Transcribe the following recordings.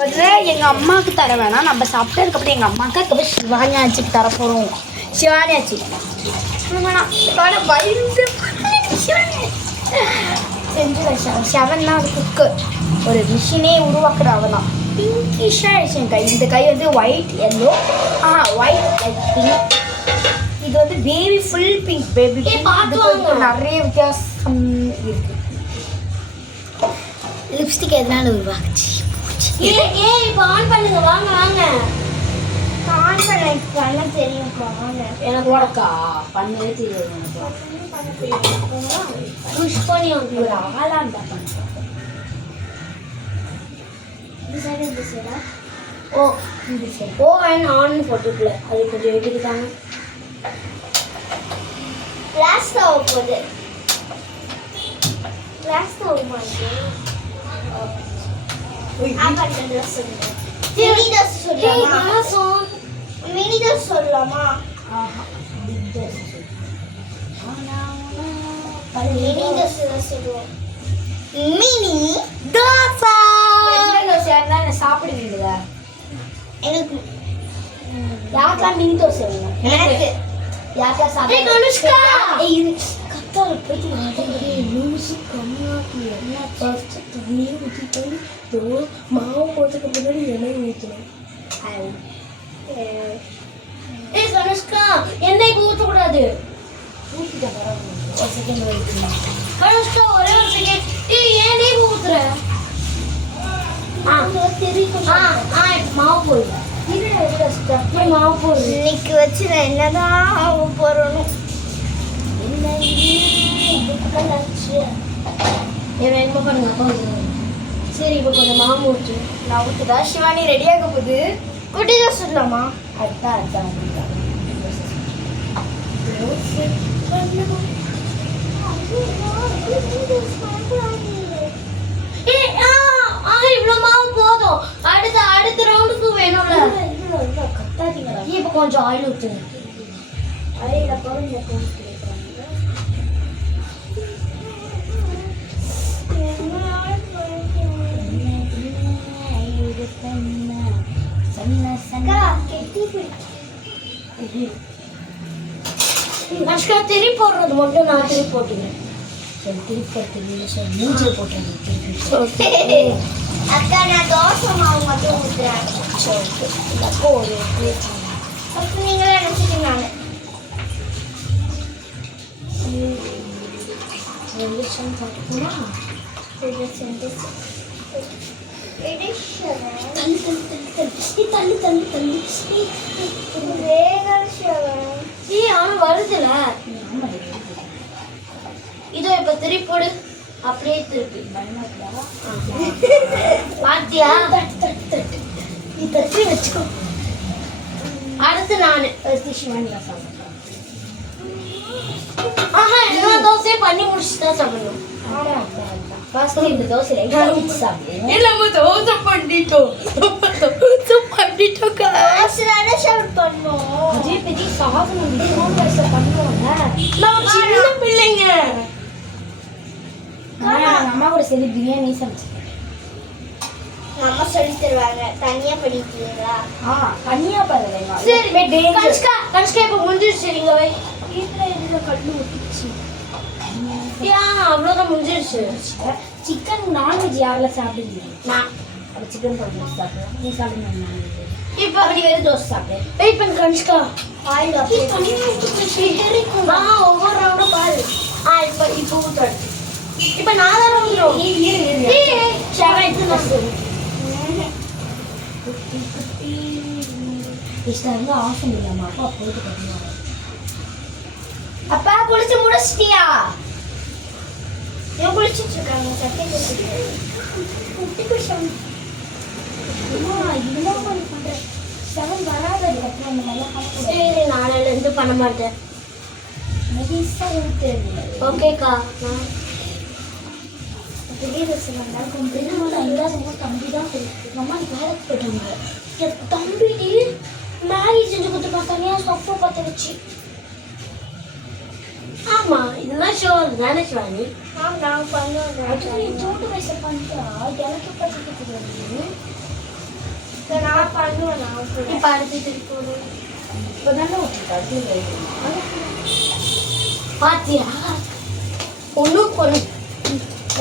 எங்கள் அம்மாவுக்கு தர வேணாம், நம்ம சாப்பிட்டதுக்கப்புறம் எங்கள் அம்மாவுக்கு அதுக்கப்புறம் சிவானி ஆச்சிக்கு தர போகிறோம். சிவானி ஆச்சி வேணாம், பயந்து செஞ்சுருவேன். செவன்னா அது குக்கு ஒரு மிஷினே உருவாக்குற அவன் தான். பிங்கிஷாக ஆயிடுச்சு என் கை. இந்த கை வந்து white yellow, white like pink. இது வந்து பேபி ஃபுல் பிங்க். பேபி நிறைய வித்தியாசம் இருக்கு. லிப்ஸ்டிக் எதனால உருவாக்குச்சு? இப்போ ஆன் பண்ணுங்க. வாங்க வாங்க ஆன் பண்ண தெரியும். எனக்கு உடக்கா பண்ணவே தெரியாது. எனக்கு புஷ் பண்ணி ஒரு ஆளாண்டா பண்ணுறேன். ஓ இந்த சைடு ஓ வேணும் ஆன் போட்டுக்கல. அது கொஞ்சம் எடுத்துக்கிட்டாங்க. கிளாஸ் தான் போகுது. கிளாஸ் தான் சொல்லலாமா? மினி தோசை சாப்பிடுவீங்களா? எனக்கு யாருக்கெல்லாம் மினி தோசை வேணும்? எனக்கு யாருக்கெல்லாம் சாப்பிடுங்க? கத்தால போயிட்டு மாவு போட்டதுக்கு முன்னாடி எண்ணெய் ஊற்றணும். கனுஷ்கா எண்ணெய்க்கு ஊற்றக்கூடாது. ஊற்றிட்ட பரவாயில்ல, ஒரு செகண்ட் வைக்கணும். கனுஷ்கா ஒரே ஒரு செகண்ட். ஏனே ஊற்றுற? மாவு போடுங்க. மாவு போடு. இன்னைக்கு வச்சு நான் என்னதான் போடணும்? என்ன பண்ணுங்க அப்பா? சரி இப்போ கொஞ்சம் மாவு ஊற்று. நான் ஊற்றுதா? சிவானி ரெடியாக போகுது. குட்டி தோசை சொல்லலாமா? அதுதான் இவ்வளோ மாவு போதும். அடுத்த ரவுண்டுக்கு வேணும்ல. கத்தாதீங்களா? இப்போ கொஞ்சம் ஆயில் ஊற்றுங்க. அரையில குழந்தை திரி போடுறது மட்டும் நான் திரி போட்டுக்கிறேன். திருப்பி போட்டுறேன். அக்கா நான் தோசை மாவு மட்டும் ஊற்றுறேன். அப்போ ஒரு அப்போ நீங்களே நினச்சிட்டு நான் வருதுல. இதோ இப்ப திருப்பி போடு. அப்படியே திருப்பி பாத்தியா? நீ தட்டி வச்சுக்கோ. அடுத்து நானு இன்னொரு தோசையை பண்ணி முடிச்சுட்டு தான் சாப்பிடணும். இந்த தோசை பிள்ளைங்க அம்மா கூட சரி பிரியாணி சமைச்சேன். அம்மா சொல்லி தருவாங்க. தனியா படிக்கிறீங்களா? தனியா பரவாயில்ல. சரி கனுஷ்கா இப்ப முடிஞ்சிருச்சு. நீங்க இதுல கல்லு ஒட்டிச்சு. அவ்வளோதான் முடிஞ்சிருச்சு. சிக்கன் நான்வெஜ் யாரெல்லாம் சாப்பிடுவீங்க? நான் சிக்கன் குழம்பு சாப்பிடுவேன். நீ சாப்பிடுங்க நான்வெஜ். இப்போ அப்படி வெறும் தோசை சாப்பிடு. வெயிட் பண்ணு கனுஷ்கா. ஒவ்வொரு ரவுண்டும் பாரு. இப்போ ஊற்று. இப்போ நான் தான் ஊற்றுறோம். இஷ்டம் ஆஃப் பண்ணிடலாமா? அப்பா போட்டு கட்டுவாங்க. அப்பா குளிச்சு முடிச்சிட்டியா? இவன் குளிச்சுட்டு இருக்காங்க. சட்டை குட்டி குஷம் இதெல்லாம் பண்ணுறேன். செவன் வராது. அதுக்கப்புறம் அந்த மாதிரிலாம் பண்ணக்கூடாது. சரி நாளையிலேருந்து பண்ண மாட்டேன். மெடிஸாக ஊற்று. ஓகேக்கா. திடீர் வந்தால் கொஞ்சம் பெருமாள் எல்லாரும் தம்பி தான் எங்கள் அம்மா வேலைக்கு போயிட்டாங்க. என் தம்பி மேகி செஞ்சு கொடுத்துருக்கான். தனியாக சொப்பை பற்ற வச்சு. ஆமா இதெல்லாம் ஷோ தானே சிவானி? நான் பண்ணுவேன். தோட்டு வயசை பண்ணிட்டா எனக்கு பற்றி தெரியாது. இப்போ அடுத்து திருப்பி விடு. பாத்தியா ஒன்றும் ஒரு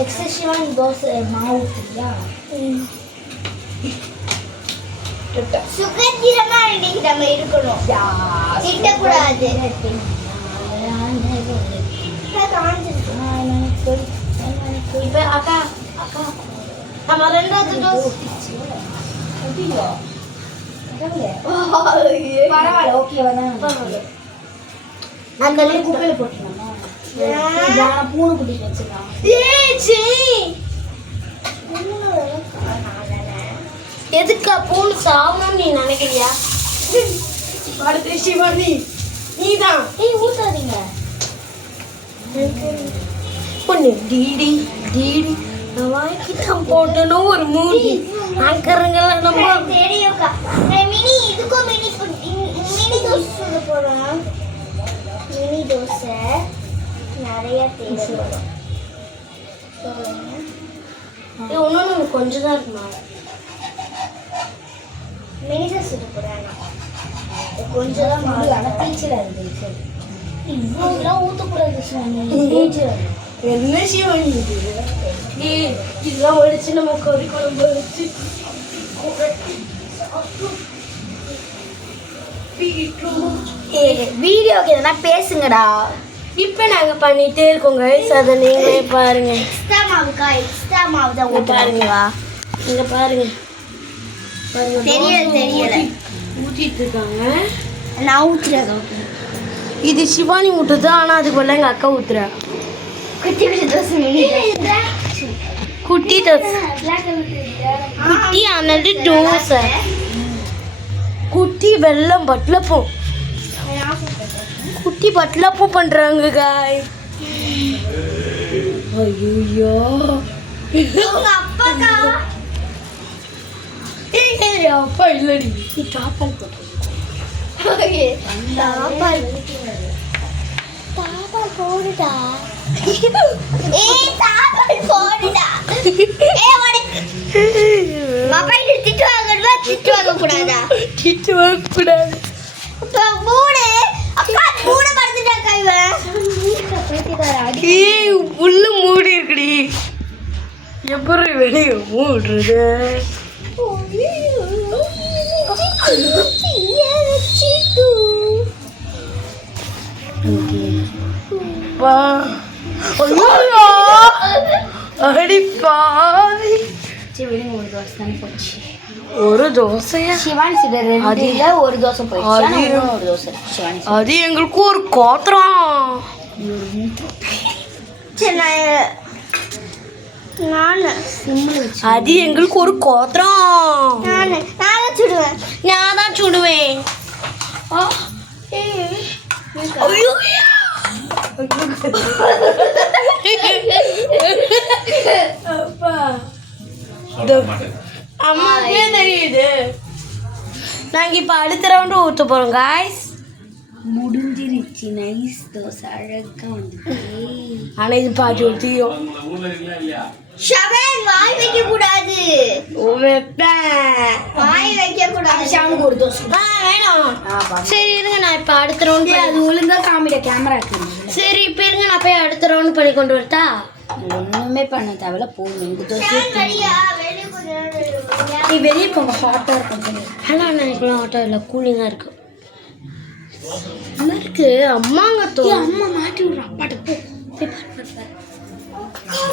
எக்ஸசிவான தோசை மாவு ஊற்றியா சுகந்திரமா இன்னைக்கு நம்ம இருக்கணும். திட்டக்கூடாது. இப்ப அக்கா அக்கா நம்ம ரெண்டாவது டோஸ் பரவாயில்ல ஓகேவா தான் அந்த குப்பையில் போட்டுருந்தோமா பூனை குட்டி வச்சுக்கலாம் எதுக்கா பூண்டு சாகணும்னு நீ நினைக்கிறியா? அடுத்த சிவானி நீதான் ஊத்தாதீங்க பொண்ணு டீடி டீடி நான் வாங்கிட்டான் போட்டேன்னு ஒரு மூடி ஆங்கருங்கெல்லாம் நம்ம தெரியும்க்கா. மினி இதுக்கும் மினி தோசை சுட போகிறோம். மினி தோசை நிறைய தேவைப்படும். ஒன்று கொஞ்சம் தான் இருக்குமா? மினி தோசை சுட போகிறேன். கொஞ்சம் தான் மாவு. ஆனால் பீச்சில் இருந்து சரி இவ்வளோலாம் ஊற்றக்கூடாது என்ன சிவானி இதெல்லாம் வடிச்சு நம்ம கறி குழம்பு வச்சு வீடியோக்கு எதனா பேசுங்கடா. இப்போ நாங்கள் பண்ணிகிட்டே இருக்கோங்க. அதை நீங்களே பாருங்க. எக்ஸ்ட்ரா மாவுக்கா எக்ஸ்ட்ரா மாவு தான் இங்க பாருங்களா இங்கே பாருங்க தெரியல ஊற்றிட்டு இருக்காங்க. நான் ஊற்றுறேன். இது சிவானி ஊற்றுது, ஆனால் அதுக்கு பதிலாக எங்கள் அக்கா ஊற்றுறா. குட்டி குட்டி தோசை மினி குட்டி தோசை குட்டி ஆனது தோசை குட்டி வெல்லம் பட்லப்பூ குட்டி பட்லப்பூ பண்ணுறாங்க காய். ஐயோ அப்பாக்கா அப்பா இல்லடி நீ டாப்பால் போட்டு தாப்பால் போடுடா. தாப்பால் போடுடா. மொபைல் திட்டு வாங்கணுமா திட்டு வாங்க கூடாதா? திட்டு வாங்கக்கூடாது. மூணு அக்கா மூணு மறந்துட்டாக்கா இவன். ஏய் உள்ள மூடி இருக்குடி. எப்படி வெளியே மூடுறது? அடிப்பாவி ஒரு தோசையா? சிவானி ஒரு தோசை போயிடுச்சு. ஒரு தோசை சிவானி அது எங்களுக்கு ஒரு கோத்திரம். அது எங்களுக்கு ஒரு கோத்திரம். நான் தான் சுடுவேன். ஐயோ அம்மாக்கே தெரியுது. நாங்க இப்ப அடுத்த ரவுண்டு ஊத்த போறோம் காய்ஸ். முடிஞ்சிருச்சு. நைஸ் தோசை அழகா வந்துச்சு. ஆனா இது பாட்டி ஊத்தியும் வாய் வைக்க கூடாது. வாய் வைக்க கூடாது. ஷானுக்கு ஒரு தோசை வேணும். சரி இருங்க, நான் இப்ப அடுத்த ரவுண்ட் அது ஒழுங்கா காமிட கேமரா இருக்கு. சரி இப்ப இருங்க, நான் போய் அடுத்த ரவுண்ட் பண்ணி கொண்டு வரட்டா? ஒண்ணுமே பண்ண தேவையில்ல. போகும் ரெண்டு தோசை. நீ வெளியே போங்க. ஹாட்டா இருக்கும். ஆனால் நினைக்கலாம் ஆட்டோ இல்லை, கூலிங்காக இருக்கு. இருக்கு அம்மாங்க அம்மா மாட்டி விடுற அப்பாட்ட போ.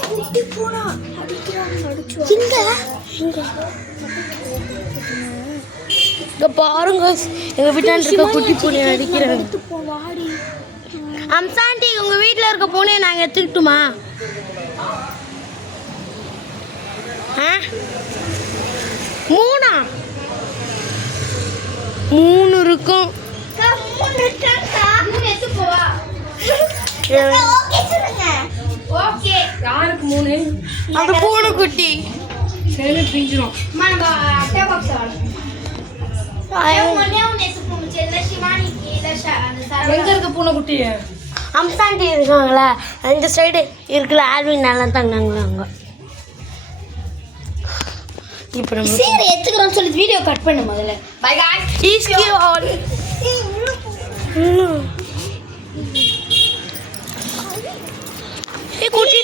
குட்டி போனா இங்க பாருங்க, எங்க வீட்டாண்ட இருக்க குட்டி பூனை அடிக்கிறாங்க. அம்சாண்டி உங்க வீட்டில் இருக்க பூனையை நாங்கள் எடுத்துக்கிட்டுமா? மூணு இருக்கும். யாருக்கு மூணு? அந்த பூனை குட்டி சரி பிஞ்சிரும். எங்க இருக்க பூனை குட்டி? அம்சாண்டி இருக்காங்களா அந்த சைடு இருக்குல்ல, ஆல்வின் நல்லா தாங்காங்களா அங்கே. இப்போ நம்ம சரி எடுத்துக்கிறோம் சொல்லி வீடியோ கட் பண்ணு முதல்ல. பை गाइस ஈஸ்கி ஆல். ஏ குட்டி